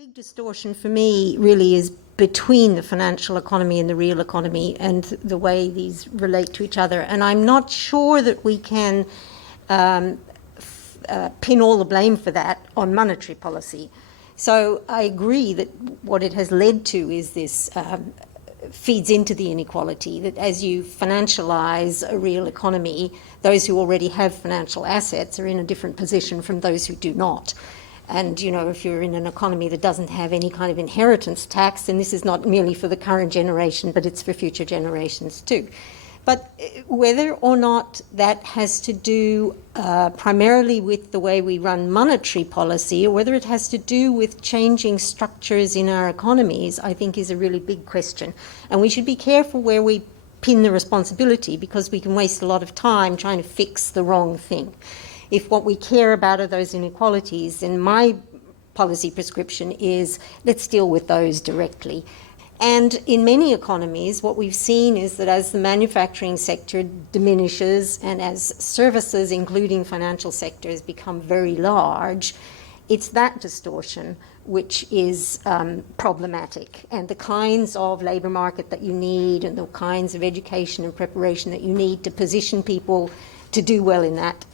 big distortion for me really is between the financial economy and the real economy and the way these relate to each other. And I'm not sure that we can pin all the blame for that on monetary policy. So I agree that what it has led to is this feeds into the inequality, that as you financialize a real economy, those who already have financial assets are in a different position from those who do not. And, you know, if you're in an economy that doesn't have any kind of inheritance tax, and this is not merely for the current generation, but it's for future generations too. But whether or not that has to do primarily with the way we run monetary policy, or whether it has to do with changing structures in our economies, I think is a really big question. And we should be careful where we pin the responsibility, because we can waste a lot of time trying to fix the wrong thing. If what we care about are those inequalities, then my policy prescription is let's deal with those directly. And in many economies, what we've seen is that as the manufacturing sector diminishes and as services, including financial sectors, become very large, it's that distortion which is problematic. And the kinds of labour market that you need and the kinds of education and preparation that you need to position people to do well in that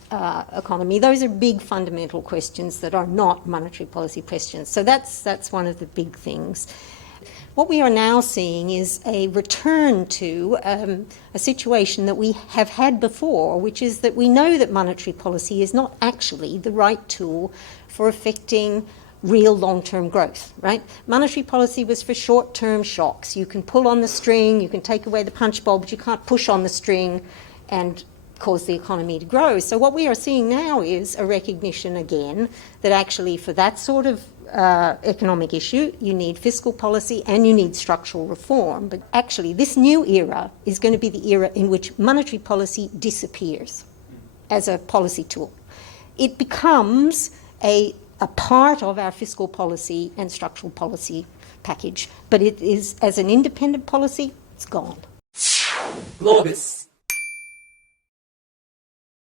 economy, those are big fundamental questions that are not monetary policy questions. So that's one of the big things. What we are now seeing is a return to a situation that we have had before, which is that we know that monetary policy is not actually the right tool for affecting real long-term growth, right? Monetary policy was for short-term shocks. You can pull on the string, you can take away the punch bowl, but you can't push on the string and cause the economy to grow. So what we are seeing now is a recognition again that actually for that sort of economic issue, you need fiscal policy and you need structural reform. But actually this new era is going to be the era in which monetary policy disappears as a policy tool. It becomes a part of our fiscal policy and structural policy package, but it is, as an independent policy, it's gone. GLOBIS